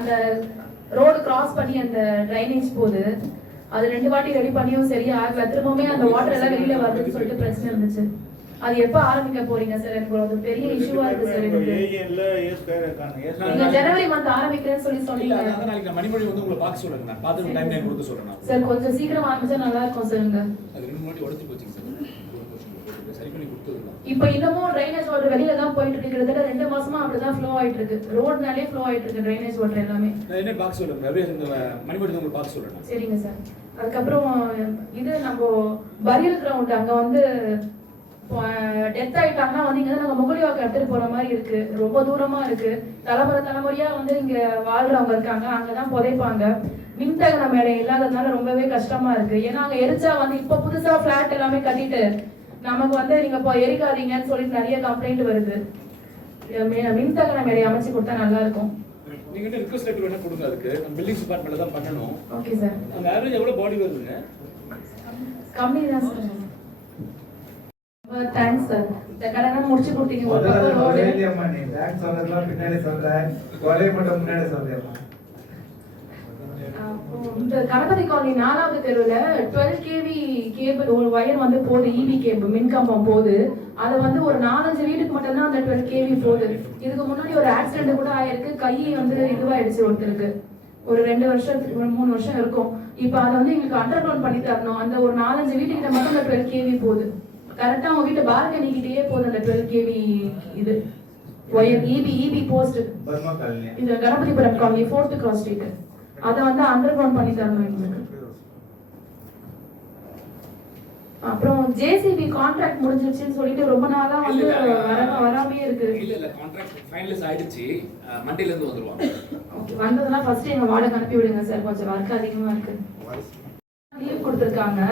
அந்த road cross பண்ணி அந்த ட்ரைனேஜ் போகுது. அது ரெண்டு வாட்டி ரெடி பண்ணியும் சரியா ஆகல. திரும்பவுமே அந்த வாட்டர் எல்லாம் வெளியில வருதுன்னு சொல்லிட்டு பிரச்சனை இருந்துச்சு. அது எப்ப ஆரம்பிக்க போறீங்க சார் எனக்கு ஒரு பெரிய இஷ்யூவா இருக்கு சார் நீங்க ஜனவரி மந்த் ஆரம்பிக்கிறேன்னு சொல்லி சொன்னீங்க. நாளைக்கு மணிமொழி வந்து உங்களுக்கு பாக்க சொல்றேன் நான் பாத்து டைம் லைன் கொடுத்து சொல்றேன் சார் கொஞ்சம் சீக்கிரம் ஆரம்பிச்சா நல்லா இருக்கும் சார் அது ரெண்டு வாட்டி உடைச்சு போச்சுங்க சார் இப்போ இன்னமும் ட்ரைனேஜ் வாட்டர் வெளியில தான் போயிட்டு இருக்கு. கிட்டத்தட்ட ரெண்டு மாசமா அப்படிதான் ஃப்ளோ ஆயிட்டு இருக்கு ரோட்னாலே ஃப்ளோ ஆயிட்டு இருக்கு ட்ரைனேஜ் வாட்டர் எல்லாமே என்ன பார்க்க சொல்றேன்? அப்படியே இந்த வந்து உங்களுக்கு சொல்றேன். நான். சரிங்க சார் அதுக்கப்புறம் இது நம்ம பரியல் கிரவுண்ட் அங்க வந்து டெத் ஆயிட்டாங்கன்னா வந்து இங்க நாங்க முகலிவாக்கு எடுத்துட்டு போற மாதிரி இருக்கு. ரொம்ப தூரமா இருக்கு. தலைமுறை தலைமுறையா வந்து இங்க வாழ்றவங்க இருக்காங்க. அங்கதான் புதைப்பாங்க. மின்தகன மேடை இல்லாததுனால ரொம்பவே கஷ்டமா இருக்கு. ஏன்னா அங்க எரிச்சா வந்து இப்ப புதுசா பிளாட் எல்லாமே கட்டிட்டு நமக்கு வந்து நீங்க இப்போ எரிக்காதீங்கன்னு சொல்லிட்டு நிறைய கம்ப்ளைண்ட் வருது. மின்தகன மேடை அமைச்சு கொடுத்தா நல்லா இருக்கும் நீங்க என்ன ரிக்வஸ்ட் லெட்டர் வேணா கொடுங்க அதுக்கு. நம்ம பில்டிங் டிபார்ட்மெண்ட்ல தான் பண்ணணும். ஓகே சார் அந்த ஆவரேஜ் எவ்வளவு பாடி வருதுங்க? கம்மி தான் சார் தேங்க்ஸ் சார் இந்த கடனை முடிச்சு கொடுத்தீங்க. ஒரு பக்கம் ரோடு பின்னாடி சொல்றேன். கொலையை மட்டும் முன்னாடி சொல்றியம்மா. இந்த கணபதி காலனி நாலாவது தெருவுல டுவெல் கேவி கேபிள் ஒரு ஒயர் வந்து போகுது இபி கேபிள் மின்கம்பம் போகுது அது வந்து ஒரு நாலஞ்சு வீட்டுக்கு மட்டும்தான் அந்த டுவெல் கேவி போகுது இதுக்கு முன்னாடி ஒரு ஆக்சிடென்ட் கூட ஆயிருக்கு. கை வந்து இதுவாயிடுச்சு ஒருத்தருக்கு. ஒரு ரெண்டு வருஷத்துக்கு ஒரு மூணு வருஷம் இருக்கும். இப்போ அதை வந்து எங்களுக்கு அண்டர் கிரவுண்ட் பண்ணி தரணும். அந்த ஒரு நாலஞ்சு வீட்டுக்கிட்ட மட்டும் அந்த டுவெல் கேவி போகுது கரெக்டா அவங்க வீட்டு பால்கனி கிட்டேயே போகுது அந்த டுவெல் கேவி இது. Wire EB EB post. இந்த Ganapathipuram colony fourth cross street அதை வந்து அண்டர் கிரவுண்ட் பண்ணி தரணும் எங்களுக்கு. அப்புறம் ஜேசிபி கான்ட்ராக்ட் முடிஞ்சிருச்சுன்னு சொல்லிட்டு ரொம்ப நாளா வந்து. வர வராமே இருக்கு. இல்ல இல்ல கான்ட்ராக்ட் ஃபைனலைஸ் ஆயிடுச்சு. மண்டேல இருந்து வந்துருவாங்க. ஓகே ஃபர்ஸ்ட் எங்க வாடகை அனுப்பி விடுங்க சார். கொஞ்சம் ஒர்க் அதிகமா இருக்கு. லீவ் கொடுத்துருக்காங்க.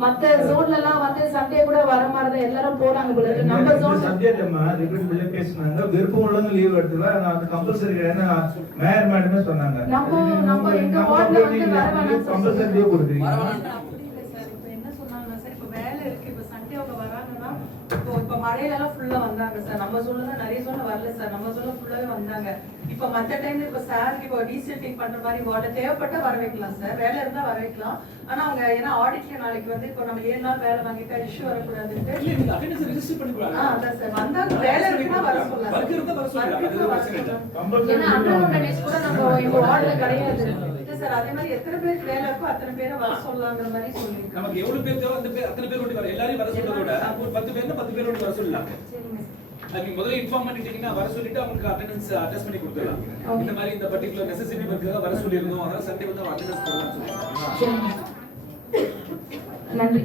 மத்த ஜோன்ல எல்லாம் வந்து சண்டே கூட வர மாதிரி தான் எல்லாரும் போறாங்க போல இருக்கு நம்ம ஜோன் subject அம்மா, repeat பண்ணி பேசுனாங்க. விருப்பம் உள்ளவங்க leave எடுத்துக்கலாம். அது compulsory கிடையாது. mayor madam ஏ சொன்னாங்க. நம்ம- நம்ம எங்க நம்ம ward ல வந்து compulsory leave கொடுக்குறீங்க. அப்படி இல்லை சார் இப்போ என்ன சொன்னாங்கன்னா சார் இப்போ வேலை இருக்கு இப்போ சண்டே அவங்க வராங்கன்னா இப்போ இப்போ மழையிலலாம் ஃபுல்லா வந்தாங்க சார் நம்ம சொல்ல நிறைய சொல்ல வரல சார் நம்ம சொல்ல ஃபுல்லாவே வந்தாங்க. இப்போ மற்ற டைம்ல இப்போ சாருக்கு இப்போ டீசெல்டிங் பண்ற மாதிரி வார்டு தேவைப்பட்டா வர வைக்கலாம் சார் வேலை இருந்தா வர வைக்கலாம். ஆனா அவங்க ஏன்னா ஆடிட்ல நாளைக்கு வந்து இப்போ நம்ம ஏழு நாள் வேலை வாங்கிட்டா இஷ்யூ வரக்கூடாதுன்ட்டு. ஆ அதான் சார் வந்தாங்க. வேலை இருக்குன்னா வர சொல்லலாம் ஏன்னா கூட நம்ம வார்டுல கிடையாது. சார் அதே மாதிரி எத்தனை பேருக்கு வேலை இருக்கோ அத்தனை பேரை வர சொல்லலாங்கிற மாதிரி சொல்லியிருக்காங்க. நமக்கு எவ்வளவு பேர் தேவை அந்த பேர் அத்தனை பேர் ஓட்டி வர எல்லாரையும் வர சொல்றத விட ஒரு பத்து பேர்னா பத்து பேர் ஓட்டி வர சொல்லலாம் சரிங்க அது நீங்க முதல்ல இன்ஃபார்ம் பண்ணிட்டீங்கன்னா வர சொல்லிட்டு அவங்களுக்கு அட்டெண்டன்ஸ் அட்ஜஸ்ட் பண்ணி கொடுத்துடலாம். இந்த மாதிரி இந்த பர்டிகுலர் நெசசிட்டி ஒர்க்காக வர சொல்லியிருந்தோம். அதனால சண்டே வந்து அட்டெண்டன்ஸ் போடலாம்னு சொல்லுவாங்க சரிங்க. நன்றி.